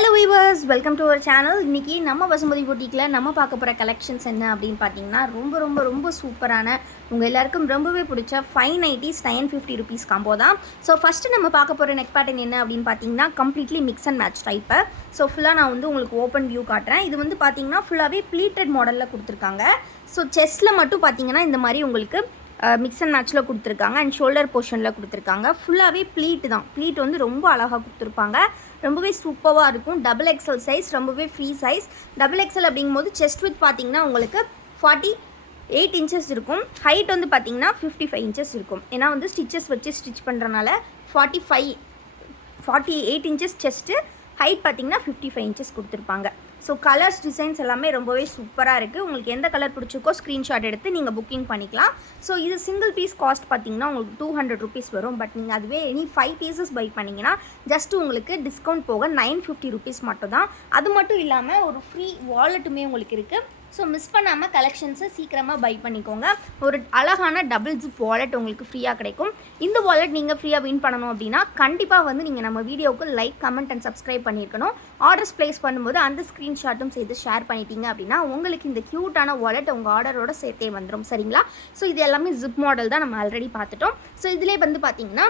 Hello viewers, welcome to our channel. இன்றைக்கி நம்ம வசுமதி பொட்டிக்கில் நம்ம பார்க்க போகிற கலெக்ஷன்ஸ் என்ன அப்படின்னு பார்த்தீங்கன்னா ரொம்ப சூப்பரான உங்கள் எல்லாருக்கும் ரொம்பவே பிடிச்ச 590s 950 rupees காம்போ தான். ஸோ ஃபஸ்ட்டு நம்ம பார்க்க போகிற நெக் பேட்டர்ன் என்ன அப்படின்னு பார்த்தீங்கன்னா completely mix and match type. So ஃபுல்லாக நான் வந்து உங்களுக்கு ஓப்பன் வியூ காட்டுறேன். இது வந்து பார்த்தீங்கன்னா ஃபுல்லாகவே ப்ளீட்டட் மாடலில் கொடுத்துருக்காங்க. ஸோ செஸ்ட்டில் மட்டும் பார்த்தீங்கன்னா இந்த மாதிரி உங்களுக்கு மிக்ஸ் அண்ட் மேட்ச்சில் கொடுத்துருக்காங்க அண்ட் ஷோல்டர் போர்ஷனில் கொடுத்துருக்காங்க. ஃபுல்லாகவே ப்ளீட் தான். ப்ளீட் வந்து ரொம்ப அழகாக கொடுத்துருப்பாங்க. ரொம்பவே சூப்பராக இருக்கும். டபுள் எக்ஸல் சைஸ், ரொம்பவே ஃப்ரீ சைஸ். டபுள் எக்ஸல் அப்படிங்கும்போது செஸ்ட் வித் பார்த்தீங்கன்னா உங்களுக்கு 48 inches இருக்கும். ஹைட் வந்து பார்த்தீங்கன்னா 55 inches இருக்கும். ஏன்னா வந்து ஸ்டிச்சஸ் வச்சு ஸ்டிச் பண்ணுறனால 48 inches செஸ்ட்டு, ஹைட் பார்த்தீங்கன்னா 55 inches கொடுத்துருப்பாங்க. ஸோ கலர்ஸ் டிசைன்ஸ் எல்லாமே ரொம்பவே சூப்பராக இருக்குது. உங்களுக்கு எந்த கலர் பிடிச்சிருக்கோ ஸ்க்ரீன்ஷாட் எடுத்து நீங்கள் புக்கிங் பண்ணிக்கலாம். ஸோ இது சிங்கிள் பீஸ் காஸ்ட் பார்த்தீங்கன்னா உங்களுக்கு 200 rupees வரும். பட் நீங்கள் அதுவே எனி 5 pieces பை பண்ணிங்கன்னா ஜஸ்ட் உங்களுக்கு டிஸ்கவுண்ட் போக 950 rupees மட்டும் தான். அது மட்டும் இல்லாமல் ஒரு ஃப்ரீ வாலெட்டுமே உங்களுக்கு இருக்குது. ஸோ மிஸ் பண்ணாமல் கலெக்ஷன்ஸை சீக்கிரமாக பை பண்ணிக்கோங்க. ஒரு அழகான டபுள் ஜிப் வாலெட் உங்களுக்கு ஃப்ரீயாக கிடைக்கும். இந்த வாலெட் நீங்கள் ஃப்ரீயாக வின் பண்ணணும் அப்படின்னா கண்டிப்பாக வந்து நீங்கள் நம்ம வீடியோவுக்கு லைக், கமெண்ட் அண்ட் சப்ஸ்கிரைப் பண்ணியிருக்கணும். ஆர்டர்ஸ் ப்ளேஸ் பண்ணும்போது அந்த ஸ்க்ரீன்ஷாட்டும் சேர்த்து ஷேர் பண்ணிட்டீங்க அப்படின்னா உங்களுக்கு இந்த க்யூட்டான வாலெட் உங்கள் ஆர்டரோட சேர்த்தே வந்துடும். சரிங்களா? ஸோ இது எல்லாமே ஜிப் மாடல் தான், நம்ம ஆல்ரெடி பார்த்துட்டோம். ஸோ இதிலே வந்து பார்த்தீங்கன்னா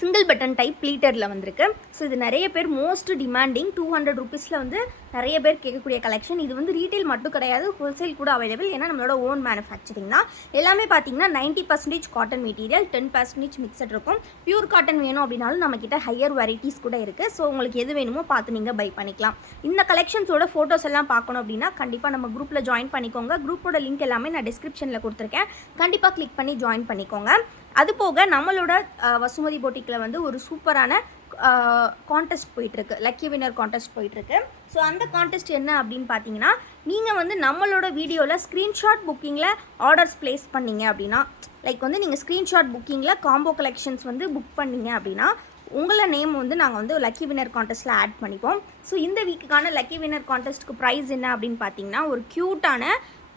சிங்கிள் பட்டன் டைப் ப்ளீட்டரில் வந்திருக்கு. ஸோ இது நிறைய பேர் மோஸ்ட் டிமாண்டிங் 200 rupeesல வந்து நிறைய பேர் கேட்கக்கூடிய கலெக்ஷன். இது வந்து ரீட்டைல் மட்டும் கிடையாது, ஹோல்சேல் கூட அவைலபிள். ஏன்னா நம்மளோட ஓன் மேனுஃபேக்சரிங் தான். எல்லாமே பார்த்தீங்கன்னா 90% காட்டன் மெட்டீரியல், 10% மிக்சட் இருக்கும். பியூர் காட்டன் வேணும் அப்படின்னாலும் நம்மக்கிட்ட ஹையர் வெரைட்டிஸ் கூட இருக்குது. ஸோ உங்களுக்கு எது வேணுமோ பார்த்து நீங்கள் பை பண்ணிக்கலாம். இந்த கலெக்ஷன்ஸோட ஃபோட்டோஸ் எல்லாம் பார்க்கணும் அப்படின்னா கண்டிப்பாக நம்ம குரூப்பில் ஜாயின் பண்ணிக்கோங்க. குரூப்போட லிங்க் எல்லாமே நான் டிஸ்கிரிப்ஷனில் கொடுத்துருக்கேன். கண்டிப்பாக கிளிக் பண்ணி ஜாயின் பண்ணிக்கோங்க. அது போக நம்மளோட வசுமதி பொட்டிக்கில் வந்து ஒரு சூப்பரான கான்டெஸ்ட் போயிட்டுருக்கு, லக்கி வின்னர் கான்டெஸ்ட் போயிட்டுருக்கு. ஸோ அந்த கான்டெஸ்ட் என்ன அப்படின்னு பார்த்தீங்கன்னா நீங்கள் வந்து நம்மளோட வீடியோவில் ஸ்க்ரீன்ஷாட் புக்கிங்கில் ஆர்டர்ஸ் ப்ளேஸ் பண்ணிங்க அப்படின்னா, லைக் வந்து நீங்கள் ஸ்க்ரீன்ஷாட் புக்கிங்கில் காம்போ கலெக்ஷன்ஸ் வந்து புக் பண்ணிங்க அப்படின்னா உங்களை நேம் வந்து நாங்கள் வந்து லக்கி வின்னர் கான்டெஸ்ட்டில் ஆட் பண்ணிப்போம். ஸோ இந்த வீக்குக்கான லக்கி வின்னர் கான்டெஸ்ட்டுக்கு ப்ரைஸ் என்ன அப்படின்னு பார்த்தீங்கன்னா ஒரு க்யூட்டான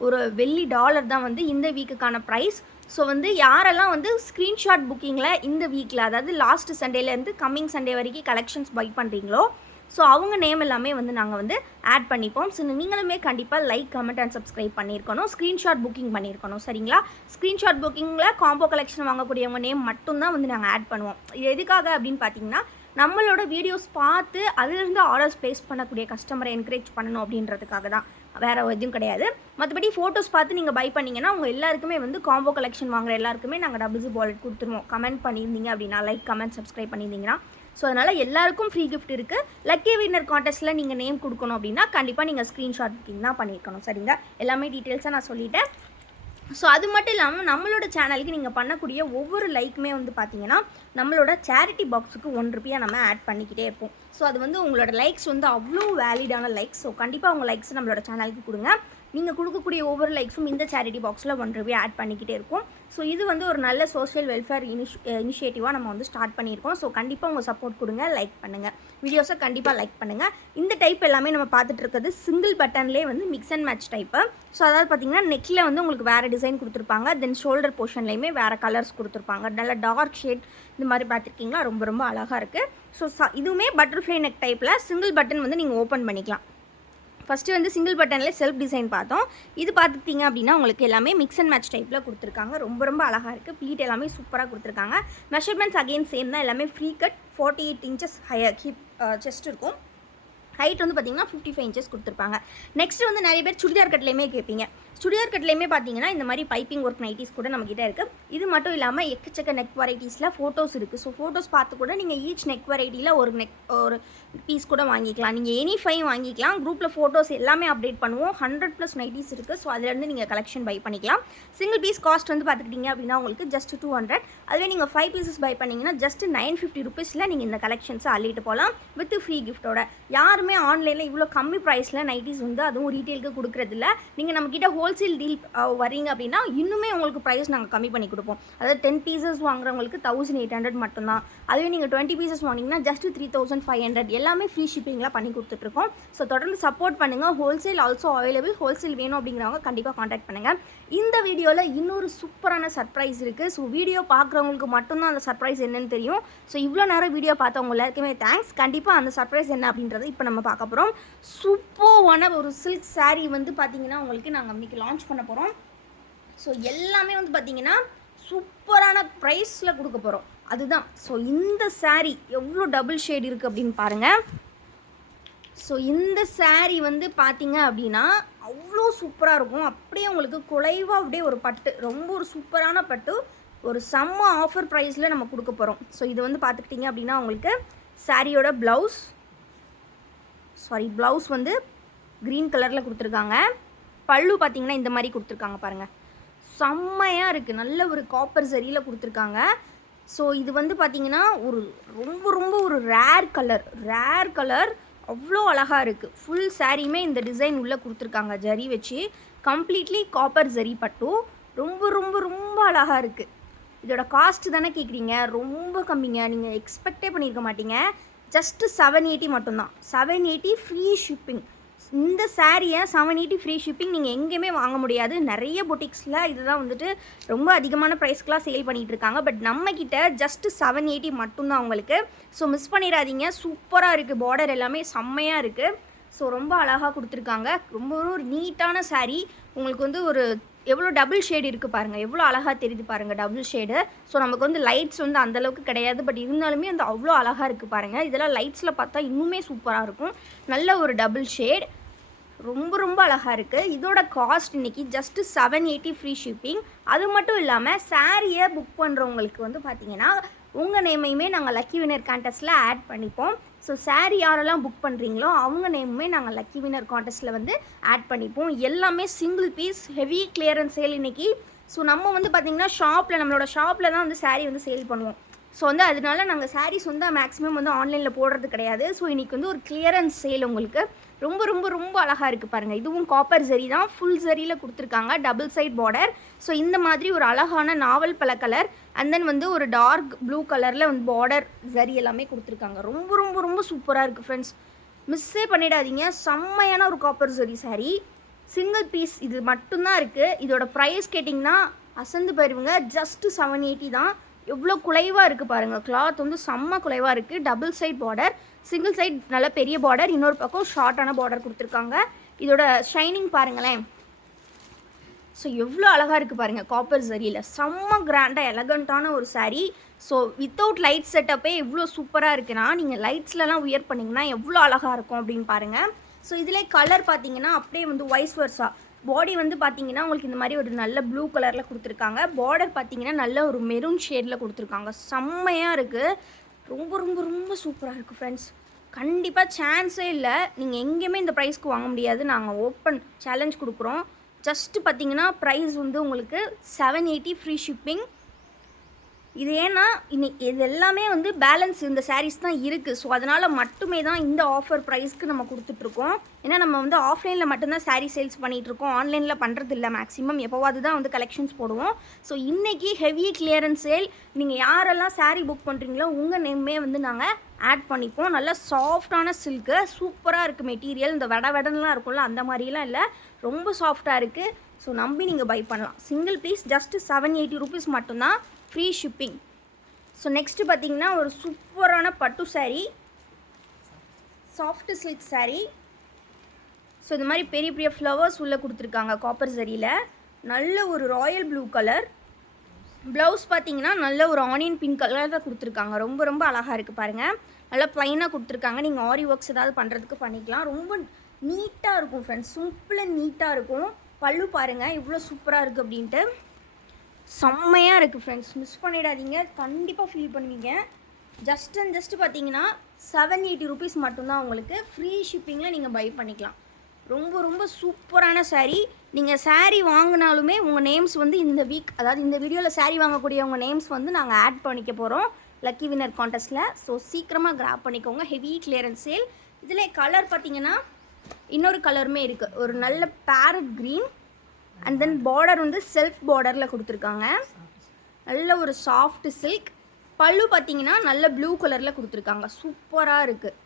ஒரு வெள்ளி டாலர் தான் வந்து இந்த வீக்குக்கான ப்ரைஸ். ஸோ வந்து யாரெல்லாம் வந்து ஸ்க்ரீன்ஷாட் புக்கிங்கில் இந்த வீக்கில், அதாவது லாஸ்ட் சண்டேலேருந்து கம்மிங் சண்டே வரைக்கும் கலெக்ஷன்ஸ் பை பண்ணுறீங்களோ ஸோ அவங்க நேம் எல்லாமே வந்து நாங்கள் வந்து ஆட் பண்ணிப்போம். ஸோ நீங்களுமே கண்டிப்பாக லைக், கமெண்ட் அண்ட் சப்ஸ்கிரைப் பண்ணியிருக்கணும். ஸ்க்ரீன்ஷாட் புக்கிங் பண்ணியிருக்கணும். சரிங்களா? ஸ்க்ரீன்ஷாட் புக்கிங்கில் காம்போ கலெக்ஷன் வாங்கக்கூடியவங்க நேம் மட்டும்தான் வந்து நாங்கள் ஆட் பண்ணுவோம். இது எதுக்காக அப்படின்னு பார்த்தீங்கன்னா நம்மளோட வீடியோஸ் பார்த்து அதிலிருந்து ஆர்டர்ஸ் ப்ளேஸ் பண்ணக்கூடிய கஸ்டமரை என்கரேஜ் பண்ணணும் அப்படின்றதுக்காக தான், வேறு எதுவும் கிடையாது. மற்றபடி ஃபோட்டோஸ் பார்த்து நீங்கள் பை பண்ணிங்கன்னா உங்கள் எல்லாருக்குமே வந்து காம்போ கலெக்ஷன் வாங்குற எல்லாருக்குமே நாங்கள் டபுள் ஜிப் வாலெட் கொடுத்துருவோம். கமெண்ட் பண்ணியிருந்தீங்க அப்படின்னா, லைக், கமெண்ட், சப்ஸ்கிரைப் பண்ணியிருந்தீங்கன்னா. ஸோ அதனால் எல்லாருக்கும் ஃப்ரீ கிஃப்ட் இருக்குது. லக்கி வின்னர் கான்டெஸ்ட்டில் நீங்கள் நேம் கொடுக்கணும் அப்படின்னா கண்டிப்பாக நீங்கள் ஸ்க்ரீன்ஷாட் புக்கிங் தான் பண்ணியிருக்கணும். சரிங்க? எல்லாமே டீட்டெயில்ஸாக நான் சொல்லிட்டேன். ஸோ அது மட்டும் இல்லாமல் நம்மளோட சேனலுக்கு நீங்கள் பண்ணக்கூடிய ஒவ்வொரு லைக்குமே வந்து பார்த்தீங்கன்னா நம்மளோட சேரிட்டி பாக்ஸுக்கு 1 ரூபாய் நம்ம ஆட் பண்ணிக்கிட்டே இருப்போம். ஸோ அது வந்து உங்களோட லைக்ஸ் வந்து அவ்வளோ வேலிடான லைக்ஸ். ஸோ கண்டிப்பாக உங்கள் லைக்ஸ் நம்மளோட சேனலுக்கு கொடுங்க. நீங்கள் கொடுக்கக்கூடிய ஒவ்வொரு லைக்ஸும் இந்த சேரிட்டி பாக்ஸில் 1 ரூபாய் ஆட் பண்ணிக்கிட்டே இருக்கும். ஸோ இது வந்து ஒரு நல்ல சோஷியல் வெல்ஃபேர் இனிஷியேட்டிவாக நம்ம வந்து ஸ்டார்ட் பண்ணியிருக்கோம். ஸோ கண்டிப்பாக உங்கள் சப்போர்ட் கொடுங்க, லைக் பண்ணுங்கள், வீடியோஸை கண்டிப்பாக லைக் பண்ணுங்கள். இந்த டைப் எல்லாமே நம்ம பார்த்துட்டு இருக்கிறது சிங்கிள் பட்டன்லேயே வந்து mix and match type. So அதாவது பார்த்தீங்கன்னா நெக்கில் வந்து உங்களுக்கு வேறு டிசைன் கொடுத்துருப்பாங்க. தென் ஷோல்டர் போர்ஷன்லேயுமே வேறு கலர்ஸ் கொடுத்துருப்பாங்க. நல்ல டார்க் ஷேட் இந்த மாதிரி பார்த்துருக்கீங்களா, ரொம்ப அழகாக இருக்குது. ஸோ இதுவுமே பட்டர்ஃப்ளை நெக் டைப்பில் சிங்கிள் பட்டன் வந்து நீங்கள் ஓப்பன் பண்ணிக்கலாம். ஃபஸ்ட்டு வந்து சிங்கிள் பட்டனில் செல்ஃப் டிசைன் பார்த்தோம். இது பார்த்துக்கிட்டிங்க அப்படின்னா உங்களுக்கு எல்லாமே மிக்ஸ் அண்ட் மேட்ச் டைப்பில் கொடுத்துருக்காங்க. ரொம்ப அழகாக இருக்குது. ப்ளீட் எல்லாமே சூப்பராக கொடுத்துருக்காங்க. மெஷர்மெண்ட்ஸ் அகெயின் சேம் தான். எல்லாமே free cut. 48 inches higher hip chest இருக்கும். ஹைட் வந்து பார்த்தீங்கன்னா 55 inches கொடுத்துருப்பாங்க. நெக்ஸ்ட் வந்து நிறைய பேர் சுடிதார் கட்லேயுமே கேட்பீங்க. சுடிதார் கட்லேயுமே பார்த்தீங்கன்னா இந்த மாதிரி பைப்பிங் ஒர்க் நைட்டிஸ் கூட நம்மக்கிட்ட இருக்குது. இது மட்டும் இல்லாமல் எக்கச்சக்க நெக் வெரைட்டிஸில் ஃபோட்டோஸ் இருக்குது. ஸோ ஃபோட்டோஸ் பார்த்து கூட நீங்கள் ஈச் நெக் வெரைட்டியில் ஒரு பீஸ் கூட வாங்கிக்கலாம். நீங்கள் எனி 5 வாங்கிக்கலாம். குரூப்பில் ஃபோட்டோஸ் எல்லாமே அப்டேட் பண்ணுவோம். 100+ நைட்டிஸ் இருக்குது. ஸோ அதிலேருந்து நீங்கள் கலெக்ஷன் பை பண்ணிக்கலாம். சிங்கிள் பீஸ் காஸ்ட் வந்து பார்த்துக்கிட்டிங்க அப்படின்னா உங்களுக்கு ஜஸ்ட் 200. அதுவே நீங்கள் 5 pieces பை பண்ணிங்கன்னா ஜஸ்ட் 950 rupeesல நீங்கள் இந்த கலெக்ஷன்ஸை அள்ளிட்டு போகலாம் வித் ஃப்ரீ கிஃப்ட்டோட. யாருமே ஆன்லைனில் இவ்வளோ கம்மி ப்ரைஸில் நைட்டிஸ் வந்து அதுவும் ரீட்டெயிலுக்கு கொடுக்குறதில்ல. நீங்கள் நம்மக்கிட்ட ஹோல்சேல் டீல் வரீங்க அப்படின்னா இன்னுமே உங்களுக்கு ப்ரைஸ் நாங்கள் கம்மி பண்ணி கொடுப்போம். அதாவது 10 பீசஸ் வாங்குறவங்களுக்கு 1800 மட்டும்தான். அதுவே நீங்கள் 20 பீசஸ் வாங்கினீங்கன்னா ஜஸ்ட் 3500. எல்லாமே ஃப்ரீ ஷிப்பிங்கில் பண்ணி கொடுத்துட்ருக்கோம். ஸோ தொடர்ந்து சப்போர்ட் பண்ணுங்கள். Wholesale also available. ஹோல்சேல் வேணும் அப்படிங்கிறவங்க கண்டிப்பாக காண்டாக்ட் பண்ணுங்கள். இந்த வீடியோவில் இன்னொரு சூப்பரான சர்ப்ரைஸ் இருக்குது. ஸோ வீடியோ பார்க்குறவங்களுக்கு மட்டும்தான் அந்த சர்ப்ரைஸ் என்னன்னு தெரியும். ஸோ இவ்வளோ நேரம் வீடியோ பார்த்தவங்க எல்லாருக்குமே தேங்க்ஸ். கண்டிப்பாக அந்த சர்ப்ரைஸ் என்ன அப்படின்றத இப்போ நம்ம பார்க்க போகிறோம். சூப்பரான ஒரு சில்க் சாரீ வந்து பார்த்திங்கன்னா உங்களுக்கு நாங்கள் இன்றைக்கி லான்ச் பண்ண போகிறோம். ஸோ எல்லாமே வந்து பார்த்திங்கன்னா சூப்பரான ப்ரைஸில் கொடுக்க போகிறோம். அதுதான். ஸோ இந்த சாரீ எவ்வளோ டபுள் ஷேட் இருக்குது அப்படின்னு பாருங்கள். ஸோ இந்த சாரீ வந்து பார்த்திங்க அப்படின்னா அவ்வளோ சூப்பராக இருக்கும். அப்படியே உங்களுக்கு குலைவாக அப்படியே ஒரு பட்டு, ரொம்ப ஒரு சூப்பரான பட்டு, ஒரு செம்ம ஆஃபர் ப்ரைஸில் நம்ம கொடுக்க போகிறோம். ஸோ இது வந்து பார்த்துக்கிட்டிங்க அப்படின்னா உங்களுக்கு சாரியோட ப்ளவுஸ் வந்து க்ரீன் கலரில் கொடுத்துருக்காங்க. பல்லு பார்த்திங்கன்னா இந்த மாதிரி கொடுத்துருக்காங்க பாருங்கள். செம்மையாக இருக்குது. நல்ல ஒரு காப்பர் சரியில் கொடுத்துருக்காங்க. ஸோ இது வந்து பார்த்திங்கன்னா ஒரு ரொம்ப ஒரு ரேர் கலர் அவ்வளோ அழகாக இருக்குது. ஃபுல் சாரியுமே இந்த டிசைன் உள்ளே கொடுத்துருக்காங்க ஜரி வச்சு. கம்ப்ளீட்லி காப்பர் ஜரி பட்டு ரொம்ப அழகாக இருக்குது. இதோட காஸ்ட் தானே கேட்குறீங்க, ரொம்ப கம்மிங்க. நீங்கள் எக்ஸ்பெக்டே பண்ணியிருக்க மாட்டீங்க. ஜஸ்ட்டு 780 மட்டும்தான். 780 ஃப்ரீ ஷிப்பிங். இந்த சாரியை 780 ஃப்ரீ ஷிப்பிங் நீங்கள் எங்கேயுமே வாங்க முடியாது. நிறைய பொட்டிக்ஸில் இதுதான் வந்துட்டு ரொம்ப அதிகமான ப்ரைஸ்க்கெலாம் சேல் பண்ணிகிட்டு இருக்காங்க. பட் நம்மக்கிட்ட ஜஸ்ட்டு 780 மட்டும்தான் உங்களுக்கு. ஸோ மிஸ் பண்ணிடாதீங்க. சூப்பராக இருக்குது. பார்டர் எல்லாமே செம்மையாக இருக்குது. ஸோ ரொம்ப அழகாக கொடுத்துருக்காங்க. ரொம்ப ஒரு நீட்டான சாரீ. உங்களுக்கு வந்து ஒரு எவ்வளோ டபுள் ஷேடு இருக்குது பாருங்கள். எவ்வளோ அழகாக தெரியுது பாருங்கள் டபுள் ஷேடு. ஸோ நமக்கு வந்து லைட்ஸ் வந்து அந்தளவுக்கு கிடையாது. பட் இருந்தாலுமே அந்த அவ்வளோ அழகாக இருக்குது பாருங்கள். இதெல்லாம் லைட்ஸில் பார்த்தா இன்னுமே சூப்பராக இருக்கும். நல்ல ஒரு டபுள் ஷேட். ரொம்ப அழகாக இருக்குது. இதோட காஸ்ட் இன்றைக்கி ஜஸ்ட்டு 780 ஃப்ரீ ஷிப்பிங். அது மட்டும் இல்லாமல் சாரியை புக் பண்ணுறவங்களுக்கு வந்து பார்த்திங்கன்னா உங்கள் நேமையுமே நாங்கள் லக்கி வினர் கான்டெஸ்ட்டில் ஆட் பண்ணிப்போம். ஸோ சாரீ யாரெல்லாம் புக் பண்ணுறீங்களோ அவங்க நேமுமே நாங்கள் லக்கி வினர் கான்டெஸ்ட்டில் வந்து ஆட் பண்ணிப்போம். எல்லாமே single piece heavy clearance sale இன்றைக்கி. ஸோ நம்ம வந்து பார்த்திங்கன்னா நம்மளோட ஷாப்பில் தான் வந்து சாரீ வந்து சேல் பண்ணுவோம். ஸோ வந்து அதனால நாங்கள் சாரீஸ் வந்து மேக்ஸிமம் வந்து ஆன்லைனில் போடுறது கிடையாது. ஸோ இன்றைக்கி வந்து ஒரு கிளியரன்ஸ் சேல் உங்களுக்கு ரொம்ப அழகாக இருக்குது பாருங்கள். இதுவும் காப்பர் ஜரி தான். ஃபுல் ஜரியில் கொடுத்துருக்காங்க. Double side border. ஸோ இந்த மாதிரி ஒரு அழகான நாவல் பல கலர் அண்ட் தென் வந்து ஒரு டார்க் ப்ளூ கலரில் வந்து பார்டர் ஜரி எல்லாமே கொடுத்துருக்காங்க. ரொம்ப சூப்பராக இருக்குது ஃப்ரெண்ட்ஸ். மிஸ்ஸே பண்ணிடாதீங்க. செம்மையான ஒரு copper zari sari. Single piece இது மட்டும்தான் இருக்குது. இதோட ப்ரைஸ் கேட்டிங்கன்னா அசந்து போயிருவீங்க. ஜஸ்ட்டு 780 தான். எவ்வளோ குலைவாக இருக்குது பாருங்கள். கிளாத் வந்து செம்ம குலைவாக இருக்குது. Double side border, single side நல்ல பெரிய பார்டர், இன்னொரு பக்கம் ஷார்ட்டான பார்டர் கொடுத்துருக்காங்க. இதோட ஷைனிங் பாருங்களேன். ஸோ எவ்வளோ அழகாக இருக்குது பாருங்கள். காப்பர் ஜரியில் செம்ம கிராண்டாக எலகண்ட்டான ஒரு சாரீ. ஸோ வித்தவுட் லைட் செட்டப்பே எவ்வளோ சூப்பராக இருக்குன்னா நீங்கள் லைட்ஸ்லலாம் வியர் பண்ணிங்கன்னா எவ்வளோ அழகாக இருக்கும் அப்படின்னு பாருங்கள். ஸோ இதிலே கலர் பார்த்தீங்கன்னா அப்படியே வந்து வைஸ் வர்ஸா. பாடி வந்து பார்த்தீங்கன்னா உங்களுக்கு இந்த மாதிரி ஒரு நல்ல ப்ளூ கலரில் கொடுத்துருக்காங்க. பார்டர் பார்த்தீங்கன்னா நல்ல ஒரு மெரூன் ஷேடில் கொடுத்துருக்காங்க. செம்மையாக இருக்குது. ரொம்ப சூப்பராக இருக்குது ஃப்ரெண்ட்ஸ். கண்டிப்பாக சான்ஸே இல்லை. நீங்கள் எங்கேயுமே இந்த ப்ரைஸ்க்கு வாங்க முடியாது. நாங்கள் ஓப்பன் சேலஞ்ச் கொடுக்குறோம். ஜஸ்ட்டு பார்த்தீங்கன்னா ப்ரைஸ் வந்து உங்களுக்கு 780 ஃப்ரீ ஷிப்பிங். இது ஏன்னா இது எல்லாமே வந்து பேலன்ஸ் இந்த சாரீஸ் தான் இருக்குது. ஸோ அதனால் மட்டுமே தான் இந்த ஆஃபர் ப்ரைஸ்க்கு நம்ம கொடுத்துட்ருக்கோம். ஏன்னா நம்ம வந்து ஆஃப்லைனில் மட்டும்தான் சாரீ சேல்ஸ் பண்ணிகிட்ருக்கோம். ஆன்லைனில் பண்ணுறது இல்லை. மேக்ஸிமம் எப்போவாது தான் வந்து கலெக்ஷன்ஸ் போடுவோம். ஸோ இன்றைக்கி ஹெவி கிளியரன்ஸ் சேல். நீங்கள் யாரெல்லாம் சாரீ புக் பண்ணுறீங்களோ உங்கள் நேமே வந்து நாங்கள் ஆட் பண்ணிப்போம். நல்லா சாஃப்டான சில்க்கு. சூப்பராக இருக்குது மெட்டீரியல். இந்த வெடலாம் இருக்கும்ல அந்த மாதிரிலாம் இல்லை. ரொம்ப சாஃப்டாக இருக்குது. ஸோ நம்பி நீங்கள் பை பண்ணலாம். சிங்கிள் பீஸ் ஜஸ்ட்டு 780 ருபீஸ் மட்டும்தான் ஃப்ரீ ஷிப்பிங். ஸோ நெக்ஸ்ட்டு பார்த்திங்கன்னா ஒரு சூப்பரான பட்டு sari, soft silk sari. So இந்த மாதிரி பெரிய ஃப்ளவர்ஸ் உள்ளே கொடுத்துருக்காங்க காப்பர் சரியில். நல்ல ஒரு ராயல் ப்ளூ கலர். ப்ளவுஸ் பார்த்திங்கன்னா நல்ல ஒரு ஆனியன் பிங்க் கலரில் கொடுத்துருக்காங்க. ரொம்ப அழகாக இருக்குது பாருங்கள். நல்லா ப்ளைனாக கொடுத்துருக்காங்க. நீங்கள் ஆரி ஒர்க்ஸ் ஏதாவது பண்ணுறதுக்கு பண்ணிக்கலாம். ரொம்ப நீட்டாக இருக்கும் ஃப்ரெண்ட்ஸ். சிம்பிளாக நீட்டாக இருக்கும். பல்லு பாருங்கள் இவ்வளோ சூப்பராக இருக்குது அப்படின்ட்டு. செம்மையாக இருக்குது ஃப்ரெண்ட்ஸ். மிஸ் பண்ணிடாதீங்க. கண்டிப்பாக ஃபீல் பண்ணுவீங்க. ஜஸ்ட்டு பார்த்தீங்கன்னா 780 ருபீஸ் மட்டும்தான் உங்களுக்கு. ஃப்ரீ ஷிப்பிங்கில் நீங்கள் பை பண்ணிக்கலாம். ரொம்ப சூப்பரான சாரீ. நீங்கள் சாரீ வாங்கினாலுமே உங்கள் நேம்ஸ் வந்து இந்த வீக், அதாவது இந்த வீடியோவில் சாரீ வாங்கக்கூடிய உங்கள் நேம்ஸ் வந்து நாங்கள் ஆட் பண்ணிக்க போகிறோம் லக்கி வினர் கான்டெஸ்ட்டில். ஸோ சீக்கிரமாக கிராப் பண்ணிக்கோங்க. Heavy clearance sale. இதில் கலர் பார்த்தீங்கன்னா இன்னொரு கலருமே இருக்குது. ஒரு நல்ல farad green and then border வந்து செல்ஃப் பார்டரில் கொடுத்துருக்காங்க. நல்ல ஒரு சாஃப்ட் சில்க். பல்லு பார்த்தீங்கன்னா நல்ல ப்ளூ கலரில் கொடுத்துருக்காங்க. சூப்பராக இருக்குது.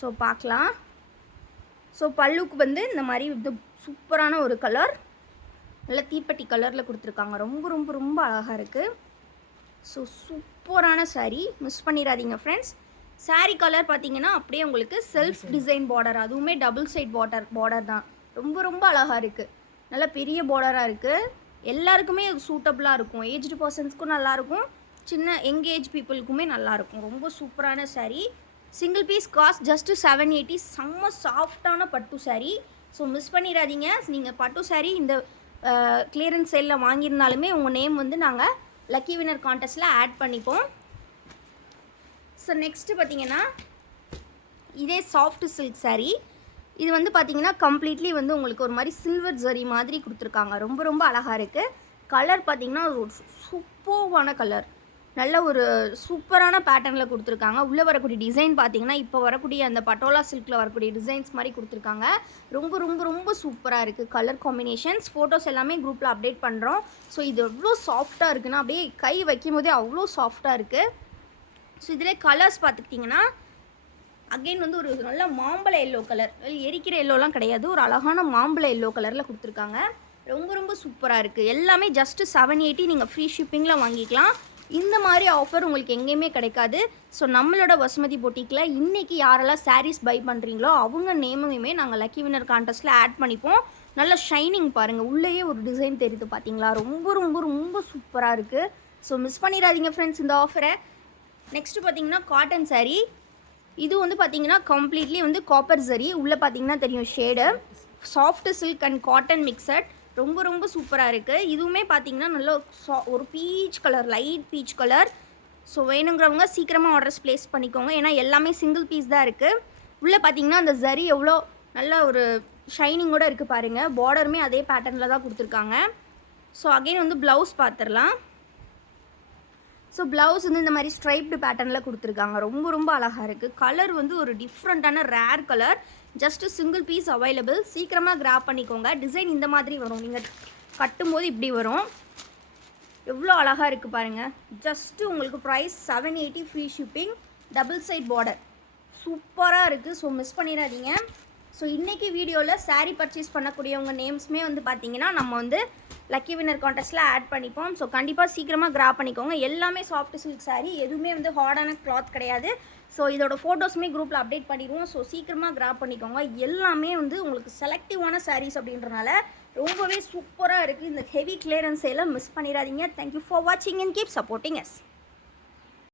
ஸோ பார்க்கலாம். ஸோ பல்லுக்கு வந்து இந்த மாதிரி இது சூப்பரான ஒரு கலர், நல்ல தீப்பெட்டி கலரில் கொடுத்துருக்காங்க. ரொம்ப ரொம்ப ரொம்ப அழகாக இருக்குது. ஸோ சூப்பரான saree, மிஸ் பண்ணிடாதீங்க ஃப்ரெண்ட்ஸ். saree கலர் பார்த்தீங்கன்னா அப்படியே உங்களுக்கு செல்ஃப் டிசைன் பார்டர், அதுவுமே டபுள் சைட் பார்டர் தான். ரொம்ப ரொம்ப அழகாக இருக்குது. நல்ல பெரிய பார்டராக இருக்குது. எல்லாருக்குமே சூட்டபுளாக இருக்கும். ஏஜ்டு பர்சன்ஸ்க்கும் நல்லாயிருக்கும், சின்ன எங்கேஜ் பீப்புளுக்குமே நல்லாயிருக்கும். ரொம்ப சூப்பரான saree. Single piece cost just 780. செம்ம சாஃப்டான பட்டு saree. ஸோ மிஸ் பண்ணிடாதீங்க. நீங்கள் பட்டு saree இந்த கிளியரன்ஸ் சேலில் வாங்கியிருந்தாலுமே உங்கள் நேம் வந்து நாங்கள் லக்கி வினர் கான்டெஸ்ட்டில் ஆட் பண்ணிப்போம். ஸோ நெக்ஸ்ட்டு பார்த்தீங்கன்னா இதே சாஃப்ட் சில்க் saree. இது வந்து பார்த்தீங்கன்னா கம்ப்ளீட்லி வந்து உங்களுக்கு ஒரு மாதிரி சில்வர் ஜரி மாதிரி கொடுத்துருக்காங்க. ரொம்ப ரொம்ப அழகாக இருக்குது. கலர் பார்த்தீங்கன்னா ஒரு சூப்பர்வான கலர், நல்ல ஒரு சூப்பரான பேட்டர்னில் கொடுத்துருக்காங்க. உள்ளே வரக்கூடிய டிசைன் பார்த்தீங்கன்னா இப்போ வரக்கூடிய அந்த பட்டோலா சில்கில் வரக்கூடிய டிசைன்ஸ் மாதிரி கொடுத்துருக்காங்க. ரொம்ப ரொம்ப ரொம்ப சூப்பராக இருக்குது. கலர் காம்பினேஷன்ஸ் ஃபோட்டோஸ் எல்லாமே குரூப்பில் அப்டேட் பண்ணுறோம். ஸோ இது எவ்வளோ சாஃப்டாக இருக்குன்னா அப்படியே கை வைக்கும் போதே அவ்வளோ சாஃப்டாக இருக்குது. ஸோ இதில் கலர்ஸ் பார்த்துக்கிட்டிங்கன்னா அகெயின் வந்து ஒரு நல்ல மாம்பழ எல்லோ கலர், எரிக்கிற எல்லோலாம் கிடையாது, ஒரு அழகான மாம்பழ எல்லோ கலரில் கொடுத்துருக்காங்க. ரொம்ப ரொம்ப சூப்பராக இருக்குது. எல்லாமே ஜஸ்ட்டு 780. நீங்கள் ஃப்ரீ ஷிப்பிங்கில் வாங்கிக்கலாம். இந்த மாதிரி ஆஃபர் உங்களுக்கு எங்கேயுமே கிடைக்காது. ஸோ நம்மளோட வசுமதி பொட்டிக்கில் இன்றைக்கி யாரெல்லாம் சாரீஸ் பை பண்ணுறீங்களோ அவங்க நேமுமே நாங்கள் லக்கி வினர் கான்டெஸ்ட்டில் ஆட் பண்ணிப்போம். நல்ல ஷைனிங் பாருங்கள், உள்ளேயே ஒரு டிசைன் தெரியுது பார்த்தீங்களா? ரொம்ப ரொம்ப ரொம்ப சூப்பராக இருக்குது. ஸோ மிஸ் பண்ணிடாதீங்க ஃப்ரெண்ட்ஸ் இந்த ஆஃபரை. நெக்ஸ்ட்டு பார்த்தீங்கன்னா காட்டன் saree. இது வந்து பார்த்தீங்கன்னா கம்ப்ளீட்லி வந்து காப்பர் ஜரி, உள்ளே பார்த்தீங்கன்னா தெரியும் shade. Soft silk and cotton mixed. ரொம்ப ரொம்ப சூப்பராக இருக்குது. இதுவுமே பார்த்தீங்கன்னா நல்ல ஒரு peach colour, light peach colour. So வேணுங்கிறவங்க சீக்கிரமாக ஆர்டர்ஸ் ப்ளேஸ் பண்ணிக்கோங்க, ஏன்னா எல்லாமே சிங்கிள் பீஸ் தான் இருக்குது. உள்ளே பார்த்தீங்கன்னா அந்த ஜரி எவ்வளோ நல்ல ஒரு ஷைனிங்கோடு இருக்குது பாருங்கள். பார்டருமே அதே பேட்டர்னில் தான் கொடுத்துருக்காங்க. ஸோ அகெயின் வந்து ப்ளவுஸ் பார்த்துடலாம். ஸோ ப்ளவுஸ் வந்து இந்த மாதிரி ஸ்ட்ரைப்டு பேட்டர்னில் கொடுத்துருக்காங்க. ரொம்ப ரொம்ப அழகாக இருக்குது. கலர் வந்து ஒரு டிஃப்ரெண்ட்டான rare colour. Just single piece available. சீக்கிரமாக கிராப் பண்ணிக்கோங்க. டிசைன் இந்த மாதிரி வரும், நீங்கள் கட்டும்போது இப்படி வரும். எவ்வளோ அழகாக இருக்குது பாருங்கள். ஜஸ்ட்டு உங்களுக்கு price 780 free shipping, double side border. சூப்பராக இருக்குது. ஸோ மிஸ் பண்ணிடாதீங்க. ஸோ இன்றைக்கி வீடியோவில் saree பர்ச்சேஸ் பண்ணக்கூடியவங்க நேம்ஸுமே வந்து பார்த்தீங்கன்னா நம்ம வந்து லக்கி வினர் கான்டெஸ்ட்டில் ஆட் பண்ணிப்போம். ஸோ கண்டிப்பாக சீக்கிரமாக கிராப் பண்ணிக்கோங்க. எல்லாமே சாஃப்ட் சில்க் saree, எதுவுமே வந்து ஹார்டான கிளாத் கிடையாது. ஸோ இதோட ஃபோட்டோஸுமே குரூப்பில் அப்டேட் பண்ணிடுவோம். ஸோ சீக்கிரமாக கிராப் பண்ணிக்கோங்க. எல்லாமே வந்து உங்களுக்கு செலக்டிவான sarees அப்படின்றனால ரொம்பவே சூப்பராக இருக்குது. இந்த ஹெவி கிளியரன்ஸ் சேலை மிஸ் பண்ணிடாதீங்க. தேங்க்யூ ஃபார் வாட்சிங் அண்ட் கீப் சப்போர்ட்டிங் அஸ்.